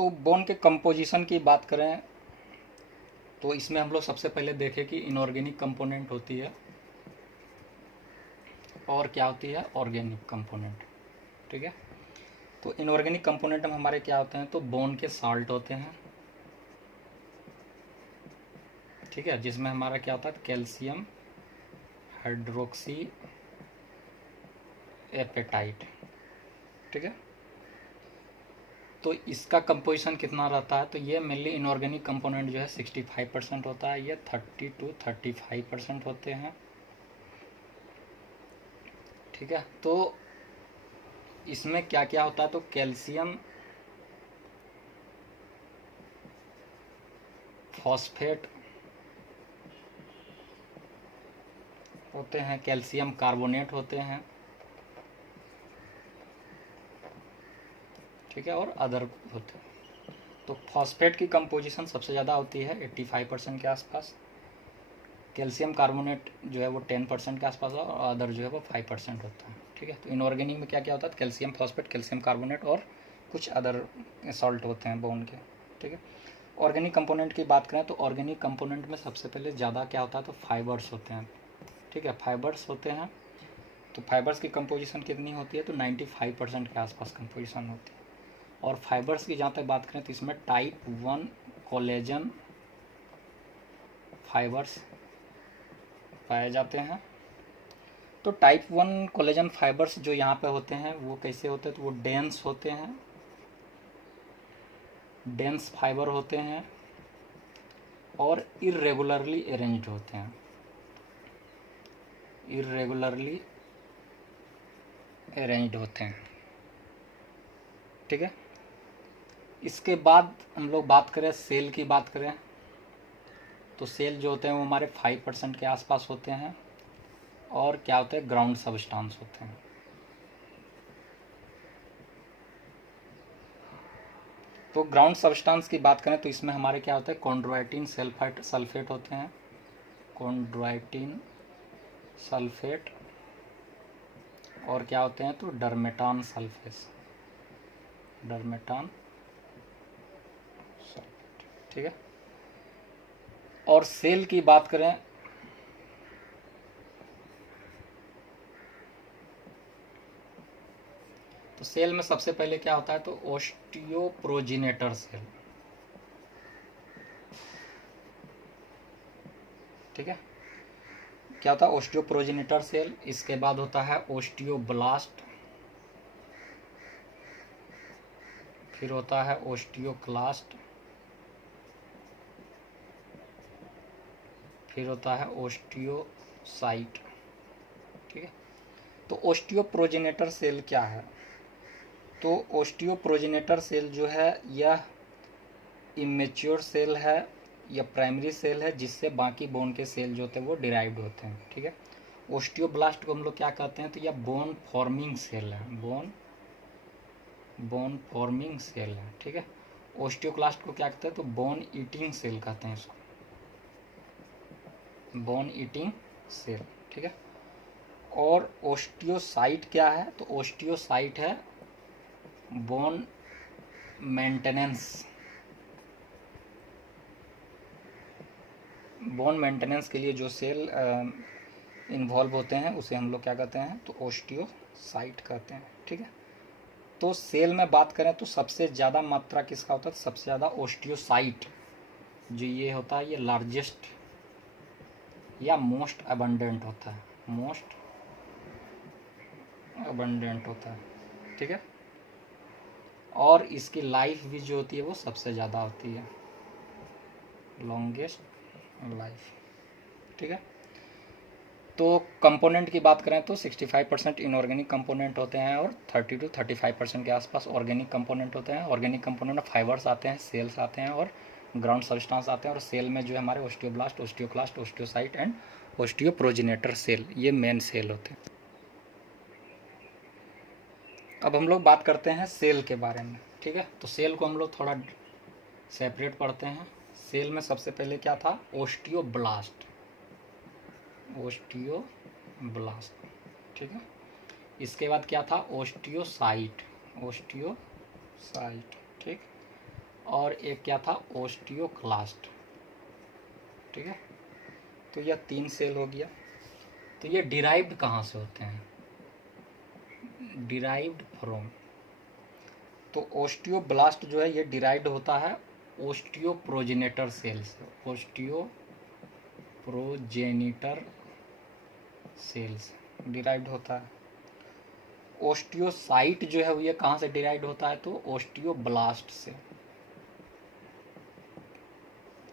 तो बोन के कंपोजिशन की बात करें तो इसमें हम लोग सबसे पहले देखें कि इनऑर्गेनिक कंपोनेंट होती है और क्या होती है ऑर्गेनिक कंपोनेंट। ठीक है, तो इनऑर्गेनिक कंपोनेंट में हमारे क्या होते हैं, तो बोन के साल्ट होते हैं। ठीक है, जिसमें हमारा क्या होता है कैल्शियम हाइड्रोक्सी एपेटाइट। ठीक है, तो इसका कंपोजिशन कितना रहता है, तो ये मेनली इनऑर्गेनिक कंपोनेंट जो है 65% होता है, ये 30 to 35% होते हैं। ठीक है, तो इसमें क्या क्या होता है, तो कैल्शियम फॉस्फेट होते हैं, कैल्शियम कार्बोनेट होते हैं। ठीक है, और अदर होते हैं। तो फॉस्फेट की कंपोजिशन सबसे ज़्यादा होती है 85% के आसपास, कैल्शियम कार्बोनेट जो है वो 10% के आसपास और अदर जो है वो 5% होता है। ठीक है, तो इनऑर्गेनिक में क्या क्या होता है, कैल्शियम फॉस्फेट, कैल्शियम कार्बोनेट और कुछ अदर सॉल्ट होते हैं बोन के। ठीक है, ऑर्गेनिक कंपोनेंट की बात करें तो ऑर्गेनिक कंपोनेंट में सबसे पहले ज़्यादा क्या होता है, तो फाइबर्स होते हैं। ठीक है, फाइबर्स होते हैं, तो फाइबर्स की कंपोजिशन कितनी होती है, तो 95% के आसपास कंपोजिशन होती है। और फाइबर्स की जहाँ तक बात करें तो इसमें टाइप 1 कोलेजन फाइबर्स पाए जाते हैं। तो टाइप 1 कोलेजन फाइबर्स जो यहाँ पे होते हैं वो कैसे होते हैं, तो वो डेंस होते हैं, डेंस फाइबर होते हैं और इर्रेगुलरली अरेंज्ड होते हैं, इर्रेगुलरली अरेंज्ड होते हैं। ठीक है, इसके बाद हम लोग बात करें सेल की बात करें तो सेल जो होते हैं वो हमारे 5% के आसपास होते हैं और क्या होते हैं ग्राउंड सबस्टांस होते हैं। तो ग्राउंड सबस्टांस की बात करें तो इसमें हमारे क्या होते हैं कॉन्ड्रोइटिन सल्फेट होते हैं, कॉन्ड्रोइटिन सल्फेट, और क्या होते हैं तो डर्मेटान सल्फेट, डर्मेटान सल्फेट। ठीक है, और सेल की बात करें तो सेल में सबसे पहले क्या होता है, तो ओस्टियोप्रोजिनेटर सेल। ठीक है, क्या होता है ओस्टियोप्रोजिनेटर सेल, इसके बाद होता है ओस्टियोब्लास्ट, फिर होता है ओस्टियोक्लास्ट, फिर होता है ओस्टियोसाइट। ठीक है, तो ओस्टियोप्रोजिनेटर सेल क्या है, तो ओस्टियोप्रोजिनेटर सेल जो है यह इमेच्योर सेल है या प्राइमरी सेल है जिससे बाकी बोन के सेल जो होते हैं वो डिराइव्ड होते हैं। ठीक है, ओस्टियोब्लास्ट को हम लोग क्या कहते हैं, तो यह बोन फॉर्मिंग सेल है, बोन फॉर्मिंग सेल है। ठीक है, ओस्टियोक्लास्ट को क्या कहते हैं, तो बोन ईटिंग सेल कहते हैं इसको, बोन ईटिंग सेल। ठीक है, और ओस्टियोसाइट क्या है, तो ओस्टियोसाइट है बोन मेंटेनेंस, बोन मेंटेनेंस के लिए जो सेल इन्वॉल्व होते हैं उसे हम लोग क्या कहते हैं, तो ओस्टियोसाइट कहते हैं। ठीक है, तो सेल में बात करें तो सबसे ज़्यादा मात्रा किसका होता है, सबसे ज़्यादा ओस्टियोसाइट जो ये होता है ये लार्जेस्ट या मोस्ट अबंडेंट होता है, मोस्ट अबंडेंट होता है। ठीक है, और इसकी लाइफ भी जो होती है वो सबसे ज़्यादा होती है, लॉन्गेस्ट लाइफ। ठीक है, तो कंपोनेंट की बात करें तो 65% इनऑर्गेनिक कंपोनेंट होते हैं और 30 to 35% के आसपास ऑर्गेनिक कंपोनेंट होते हैं। ऑर्गेनिक कंपोनेंट में फाइबर्स आते हैं, सेल्स आते हैं और ग्राउंड सबस्टांस आते हैं। और सेल में जो है हमारे osteoblast, osteoclast, osteocyte and osteoprogenitor cell, ये मेन सेल होते हैं। अब हम लोग बात करते हैं सेल के बारे में। ठीक है, तो सेल को हम लोग थोड़ा सेपरेट पढ़ते हैं। सेल में सबसे पहले क्या था, ओस्टियोब्लास्ट, ओस्टियोब्लास्ट। ठीक है, इसके बाद क्या था ओस्टियोसाइट, ओस्टियोसाइट। ठीक, और एक क्या था, ओस्टियोक्लास्ट। ठीक है, तो यह 3 सेल हो गया। तो ये डिराइव्ड कहाँ से होते हैं, डिराइव्ड फ्रॉम, तो ओस्टियोब्लास्ट जो है ये डिराइव्ड होता है ओस्टियोप्रोजेनेटर सेल से, ओस्टियोप्रोजेनिटर सेल से डिराइव्ड होता है। ओस्टियोसाइट जो है ये कहाँ से डिराइव्ड होता है, तो ओस्टियोब्लास्ट से।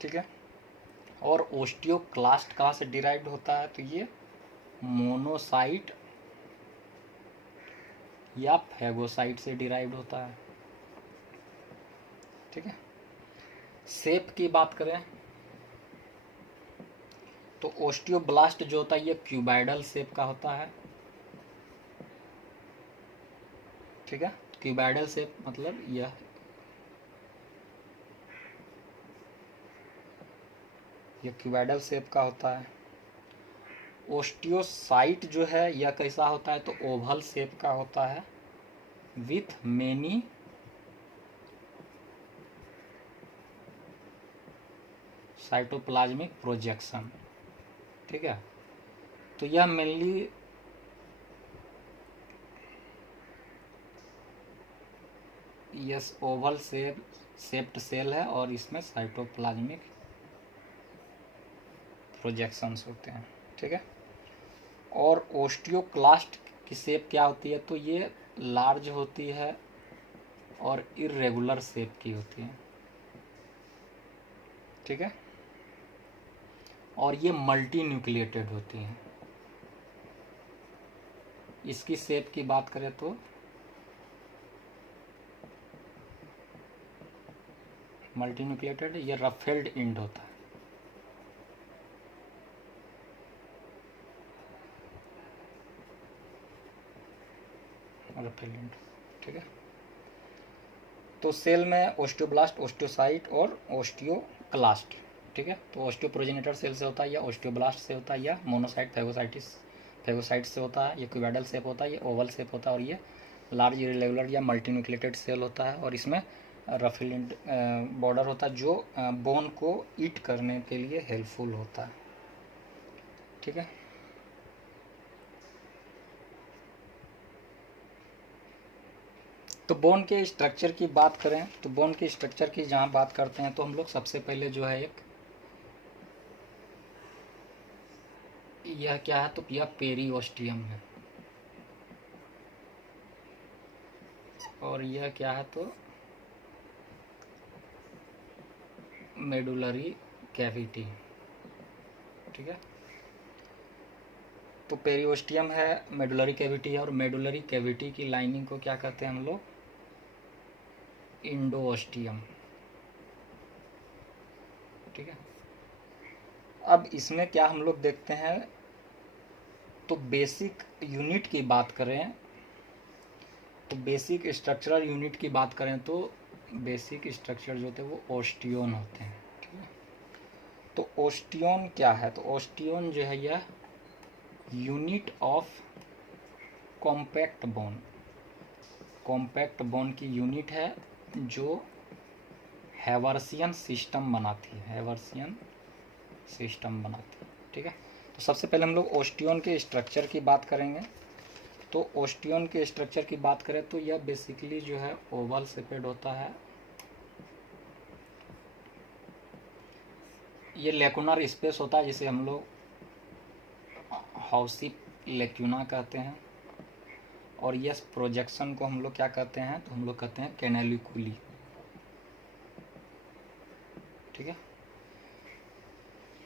ठीक है, और ओस्टियोक्लास्ट कहाँ से डिराइव्ड होता है, तो ये मोनोसाइट या फैगोसाइट से डिराइव्ड होता है। ठीक है, शेप की बात करें तो ओस्टियोब्लास्ट जो होता है ये क्यूबाइडल शेप का होता है। ठीक है, क्यूबाइडल शेप मतलब यह क्यूबाइडल शेप का होता है। ओस्टियोसाइट जो है यह कैसा होता है, तो ओवल शेप का होता है विथ मेनी साइटोप्लाज्मिक प्रोजेक्शन। ठीक है, तो यह mainly yes oval shaped cell है और इसमें साइटोप्लाज्मिक प्रोजेक्शंस होते हैं। ठीक है, और ओस्टियोक्लास्ट की शेप क्या होती है, तो ये लार्ज होती है और इर्रेगुलर शेप की होती है। ठीक है, और ये मल्टी न्यूक्लिएटेड होती हैं। इसकी शेप की बात करें तो मल्टी न्यूक्लिएटेड, ये रफेल्ड एंड होता है। रफेल्ड एंड। ठीक है, तो सेल में ओस्टियोब्लास्ट, ओस्टियोसाइट और ओस्टियोक्लास्ट। ठीक है, तो ओस्टियोप्रोजेनेटर सेल से होता है, या ओस्टियोब्लास्ट से होता है, या मोनोसाइट फैगोसाइट से होता है। ये क्यूबाइडल शेप होता है, ये ओवल शेप होता है, और ये लार्ज इरेगुलर या मल्टीन्यूक्लिएटेड सेल होता है। और इसमें रफेल्ड बॉर्डर होता है जो बोन को ईट करने के लिए हेल्पफुल होता है। ठीक है, तो बोन के स्ट्रक्चर की बात करें तो बोन के स्ट्रक्चर की जहाँ बात करते हैं तो हम लोग सबसे पहले जो है एक यह क्या है, तो यह पेरिओस्टियम है, और यह क्या है, तो मेडुलरी कैविटी। ठीक है, तो पेरिओस्टियम है, मेडुलरी कैविटी है, और मेडुलरी कैविटी की लाइनिंग को क्या कहते हैं हम लोग, इंडोस्टियम। ठीक है, अब इसमें क्या हम लोग देखते हैं, तो बेसिक यूनिट की बात करें तो बेसिक स्ट्रक्चरल यूनिट की बात करें तो बेसिक स्ट्रक्चर जो होते हैं वो ओस्टियोन होते हैं। ठीक है, तो ओस्टियोन क्या है, तो ओस्टियोन जो है यह unit of compact bone, compact bone की यूनिट है जो हैवर्सियन सिस्टम बनाती है, हैवर्सियन सिस्टम बनाती है। ठीक है, तो सबसे पहले हम लोग ओस्टियोन के स्ट्रक्चर की बात करेंगे। तो ओस्टियोन के स्ट्रक्चर की बात करें तो यह बेसिकली जो है ओवल शेपेड होता है। ये लेकुनर स्पेस होता है जिसे हम लोग हाउसी लेक्यूना कहते हैं, और यस प्रोजेक्शन को हम लोग क्या कहते हैं, तो हम लोग कहते हैं कैनेलिकुली। ठीक है,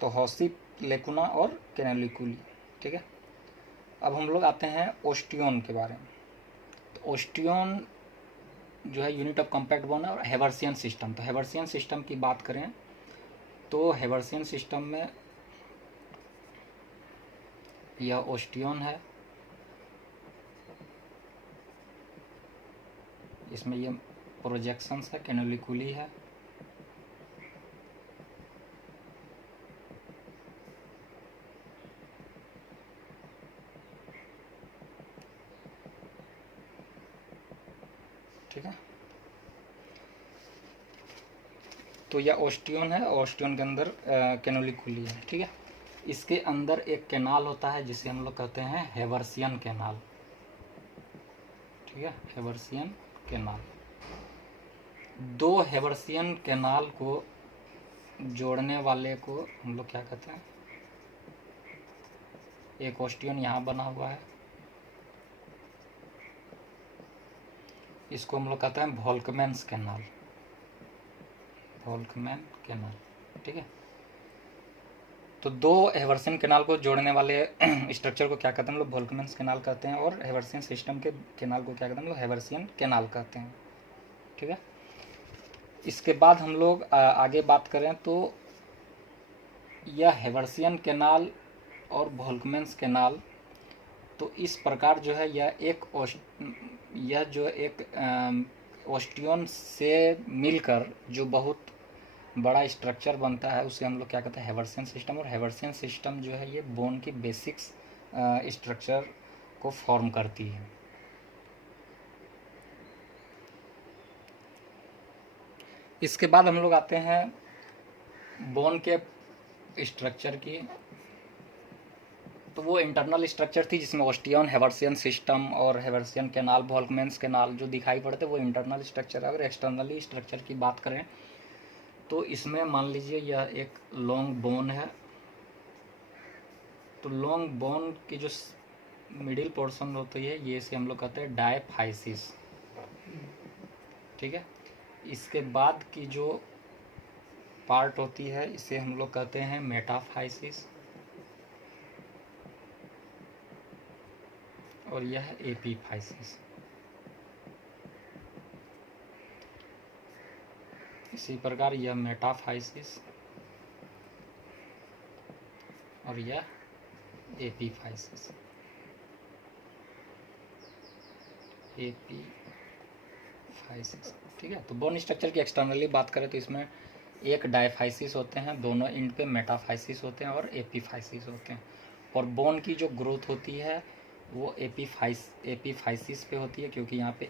तो हाउसी लेकुना और कैनेलिकुली। ठीक है, अब हम लोग आते हैं ओस्टियोन के बारे में। तो ओस्टियोन जो है यूनिट ऑफ कॉम्पैक्ट बोन और हैवर्सियन सिस्टम। तो हैवर्सियन सिस्टम की बात करें तो हैवर्सियन सिस्टम में यह ओस्टियोन है, इसमें ये प्रोजेक्शंस है, कैनेलिकुली है। ठीक है, तो यह ओस्टियन है, ओस्टियन के अंदर कैनोलिकुली है, ठीक है। इसके अंदर एक कैनाल होता है जिसे हम लोग कहते हैं हेवर्सियन कैनाल, ठीक है, हेवर्सियन कैनाल। दो हेवर्सियन कैनाल को जोड़ने वाले को हम लोग क्या कहते हैं, एक ओस्टियन यहाँ बना हुआ है, इसको हम लोग कहते हैं वोल्कमैन्स कैनाल, वोल्कमैन कैनाल, ठीक है। तो दो हेवर्सियन कैनाल को जोड़ने वाले स्ट्रक्चर को क्या कहते हैं हम लोग, वोल्कमैन्स कैनाल कहते हैं, और हेवर्सियन सिस्टम के कैनाल को क्या कहते हैं हम लोग, हेवर्सियन कैनाल कहते हैं, ठीक है। इसके बाद हम लोग आगे बात करें तो यह हेवर्सियन कैनाल और वोल्कमैन्स कैनाल, तो इस प्रकार जो है यह जो एक ओस्टियन से मिलकर जो बहुत बड़ा स्ट्रक्चर बनता है उसे हम लोग क्या कहते हैं, हेवर्सियन सिस्टम। और हेवर्सियन सिस्टम जो है ये बोन की बेसिक्स स्ट्रक्चर को फॉर्म करती है। इसके बाद हम लोग आते हैं बोन के स्ट्रक्चर की, तो वो इंटरनल स्ट्रक्चर थी जिसमें ओस्टियन, हेवर्सियन सिस्टम और हेवर्सियन कैनाल, वोल्कमैन्स कैनाल जो दिखाई पड़ते वो इंटरनल स्ट्रक्चर है। अगर एक्सटर्नली स्ट्रक्चर की बात करें तो इसमें मान लीजिए यह एक लॉन्ग बोन है, तो लॉन्ग बोन की जो मिडिल पोर्शन होती है ये इसे हम लोग कहते हैं डायफाइसिस, ठीक है। इसके बाद की जो पार्ट होती है इसे हम लोग कहते हैं मेटाफाइसिस, और यह एपीफाइसिस। इसी प्रकार यह मेटाफाइसिस और यह एपीफाइसिस, एपीफाइसिस, ठीक है। तो बोन स्ट्रक्चर की एक्सटर्नली बात करें तो इसमें एक डायफाइसिस होते हैं, दोनों एंड पे मेटाफाइसिस होते हैं और एपीफाइसिस होते हैं। और बोन की जो ग्रोथ होती है वो एपीफाइसिस पे होती है, क्योंकि यहाँ पे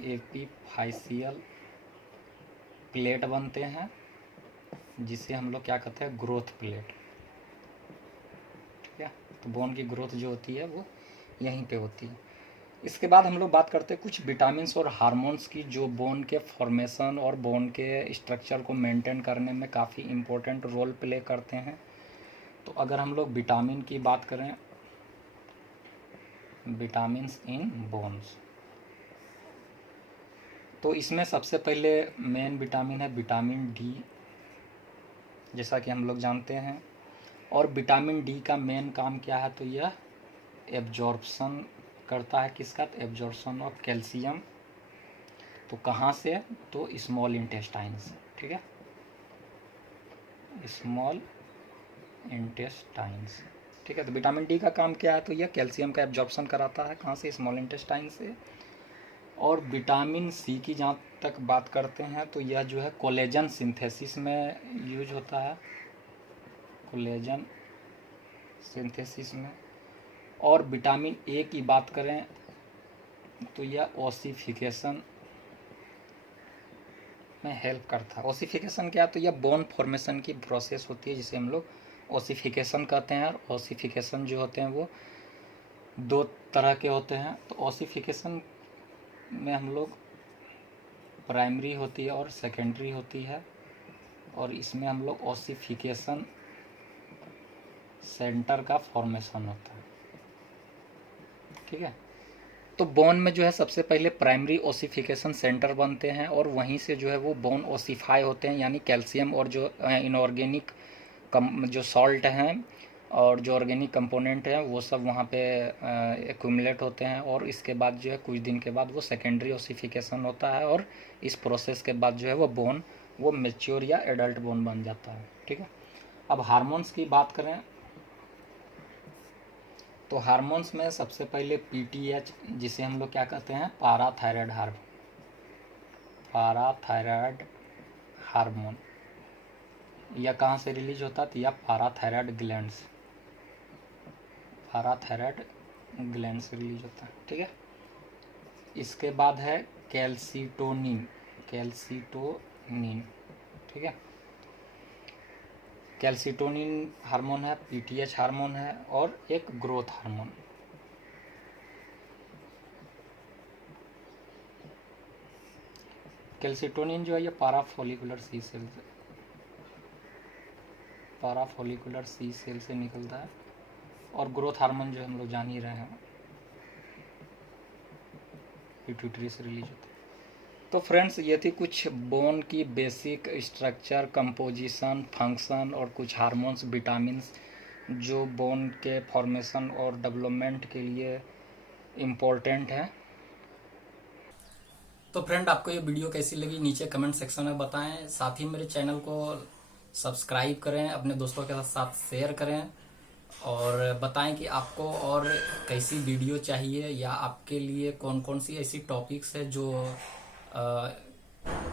एपीफाइसियल प्लेट बनते हैं जिसे हम लोग क्या कहते हैं, ग्रोथ प्लेट, ठीक है। तो बोन की ग्रोथ जो होती है वो यहीं पे होती है। इसके बाद हम लोग बात करते हैं कुछ विटामिन्स और हार्मोन्स की जो बोन के फॉर्मेशन और बोन के स्ट्रक्चर को मेंटेन करने में काफ़ी इम्पोर्टेंट रोल प्ले करते हैं। तो अगर हम लोग विटामिन की बात करें, विटामिन्स इन बोन्स, तो इसमें सबसे पहले मेन विटामिन है विटामिन डी, जैसा कि हम लोग जानते हैं। और विटामिन डी का मेन काम क्या है, तो यह एब्जॉर्प्शन करता है, किसका, एब्जॉर्प्शन ऑफ कैल्शियम। तो कहाँ से, तो स्मॉल इंटेस्टाइन से, ठीक है, स्मॉल इंटेस्टाइन्स, ठीक है। तो विटामिन डी का काम क्या है, तो यह कैल्शियम का एब्जॉर्प्शन कराता है, कहाँ से, स्मॉल इंटेस्टाइन से। और विटामिन सी की जहाँ तक बात करते हैं तो यह जो है कोलेजन सिंथेसिस में यूज होता है, कोलेजन सिंथेसिस में। और विटामिन ए की बात करें तो यह ओसिफिकेशन में हेल्प करता है। ओसिफिकेशन क्या है, तो यह बोन फॉर्मेशन की प्रोसेस होती है जिसे हम लोग ओसिफिकेशन कहते हैं। और ओसिफिकेशन जो होते हैं वो दो तरह के होते हैं। तो ओसिफिकेशन में हम लोग प्राइमरी होती है और सेकेंडरी होती है, और इसमें हम लोग ओसिफिकेशन सेंटर का फॉर्मेशन होता है, ठीक है। तो बोन में जो है सबसे पहले प्राइमरी ओसिफिकेशन सेंटर बनते हैं, और वहीं से जो है वो बोन ओसिफाई होते हैं, यानी कैल्शियम और जो इनऑर्गेनिक जो सॉल्ट हैं और जो ऑर्गेनिक कंपोनेंट हैं वो सब वहाँ पे एक्यूमुलेट होते हैं। और इसके बाद जो है कुछ दिन के बाद वो सेकेंडरी ओसिफिकेशन होता है, और इस प्रोसेस के बाद जो है वो बोन वो मैच्योर या एडल्ट बोन बन जाता है, ठीक है। अब हार्मोन्स की बात करें तो हार्मोन्स में सबसे पहले पीटीएच, जिसे हम लोग क्या कहते हैं, पाराथायराइड हार्मोन, यह कहाँ से रिलीज होता है, तो यह पाराथायराइड ग्लैंड से रिलीज होता है, ठीक है। इसके बाद है कैल्सीटोनिन। कैल्सिटोनिन, ठीक है। कैल्सिटोनिन हार्मोन है, पीटीएच हार्मोन है और एक ग्रोथ हार्मोन। कैल्सिटोनिन जो है ये पैराफोलिकुलर सी सेल से निकलता है और ग्रोथ हार्मोन जो हम लोग जान ही रहे हैं पिट्यूटरी से रिलीज होता है। तो फ्रेंड्स ये थी कुछ बोन की बेसिक स्ट्रक्चर, कंपोजिशन, फंक्शन और कुछ हार्मोन्स, विटामिन्स जो बोन के फॉर्मेशन और डेवलपमेंट के लिए इम्पोर्टेंट है। तो फ्रेंड आपको ये वीडियो कैसी लगी नीचे कमेंट सेक्शन में बताएं। साथ ही मेरे चैनल को सब्सक्राइब करें, अपने दोस्तों के साथ शेयर करें और बताएं कि आपको और कैसी वीडियो चाहिए या आपके लिए कौन कौन सी ऐसी टॉपिक्स है जो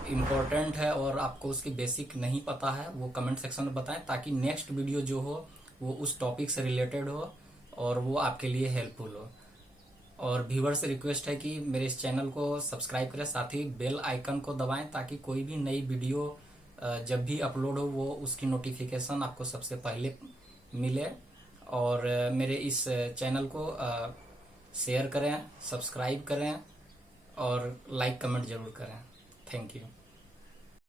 इम्पोर्टेंट है और आपको उसकी बेसिक नहीं पता है, वो कमेंट सेक्शन में बताएं ताकि नेक्स्ट वीडियो जो हो वो उस टॉपिक से रिलेटेड हो और वो आपके लिए हेल्पफुल हो। और व्यूअर से रिक्वेस्ट है कि मेरे इस चैनल को सब्सक्राइब करें, साथ ही बेल आइकन को दबाएं ताकि कोई भी नई वीडियो जब भी अपलोड हो वो उसकी नोटिफिकेशन आपको सबसे पहले मिले। और मेरे इस चैनल को शेयर करें, सब्सक्राइब करें और लाइक कमेंट जरूर करें। Thank you.